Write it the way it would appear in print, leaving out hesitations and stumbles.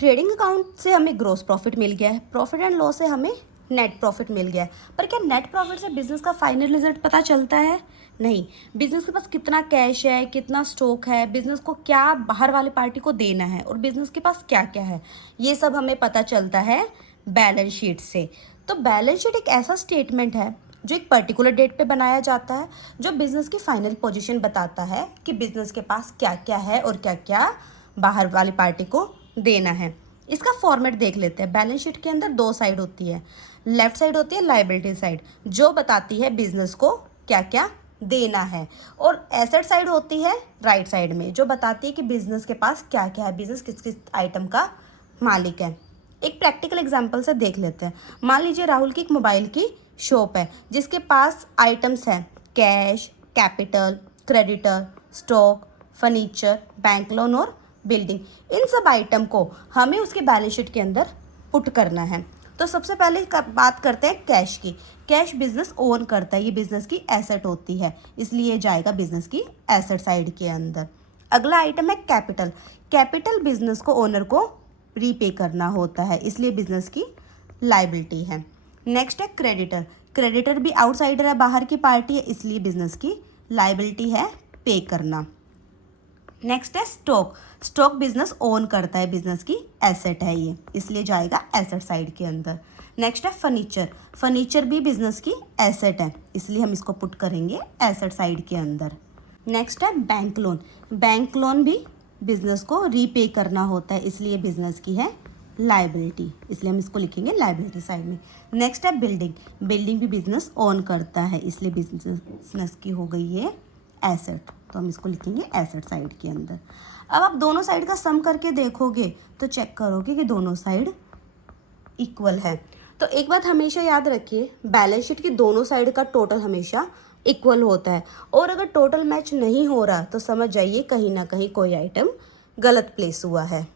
Trading account से हमें gross profit मिल गया है, प्रॉफिट एंड लॉस से हमें नेट प्रॉफिट मिल गया है। पर क्या नेट प्रॉफिट से बिजनेस का फाइनल रिजल्ट पता चलता है? नहीं। बिजनेस के पास कितना कैश है, कितना स्टॉक है, बिजनेस को क्या बाहर वाली पार्टी को देना है और बिजनेस के पास क्या क्या है, ये सब हमें पता चलता है बैलेंस शीट से। तो बैलेंस शीट एक ऐसा स्टेटमेंट है जो एक पर्टिकुलर डेट पे बनाया जाता है, जो बिजनेस की फाइनल पोजीशन बताता है कि बिजनेस के पास क्या क्या है और क्या क्या बाहर वाली पार्टी को देना है। इसका फॉर्मेट देख लेते हैं। बैलेंस शीट के अंदर दो साइड होती है। लेफ्ट साइड होती है लायबिलिटी साइड, जो बताती है बिजनेस को क्या क्या देना है, और एसेट साइड होती है राइट साइड में, जो बताती है कि बिजनेस के पास क्या क्या है, बिजनेस किस किस आइटम का मालिक है। एक प्रैक्टिकल एग्जांपल से देख लेते हैं। मान लीजिए राहुल की एक मोबाइल की शॉप है जिसके पास आइटम्स हैं cash, capital, creditor, stock, furniture, bank loan और बिल्डिंग। इन सब आइटम को हमें उसके बैलेंस शीट के अंदर पुट करना है। तो सबसे पहले बात करते हैं कैश की। कैश बिजनेस ओन करता है, ये बिजनेस की एसेट होती है, इसलिए जाएगा बिजनेस की एसेट साइड के अंदर। अगला आइटम है कैपिटल। कैपिटल बिजनेस को ओनर को रीपे करना होता है, इसलिए बिजनेस की लायबिलिटी है। नेक्स्ट है क्रेडिटर। क्रेडिटर भी आउटसाइडर है, बाहर की पार्टी है, इसलिए बिजनेस की लायबिलिटी है पे करना। नेक्स्ट है स्टॉक। स्टॉक बिजनेस ओन करता है, बिजनेस की एसेट है ये, इसलिए जाएगा एसेट साइड के अंदर। नेक्स्ट है फर्नीचर। फर्नीचर भी बिजनेस की एसेट है, इसलिए हम इसको पुट करेंगे एसेट साइड के अंदर। नेक्स्ट है बैंक लोन। बैंक लोन भी बिजनेस को रीपे करना होता है, इसलिए बिजनेस की है लायबिलिटी, इसलिए हम इसको लिखेंगे लायबिलिटी साइड में। नेक्स्ट है बिल्डिंग। बिल्डिंग भी बिजनेस ओन करता है, इसलिए बिजनेस की हो गई ये एसेट, तो हम इसको लिखेंगे एसेट साइड के अंदर। अब आप दोनों साइड का सम करके देखोगे तो चेक करोगे कि दोनों साइड इक्वल है। तो एक बात हमेशा याद रखिए, बैलेंस शीट की दोनों साइड का टोटल हमेशा इक्वल होता है, और अगर टोटल मैच नहीं हो रहा तो समझ जाइए कहीं ना कहीं कोई आइटम गलत प्लेस हुआ है।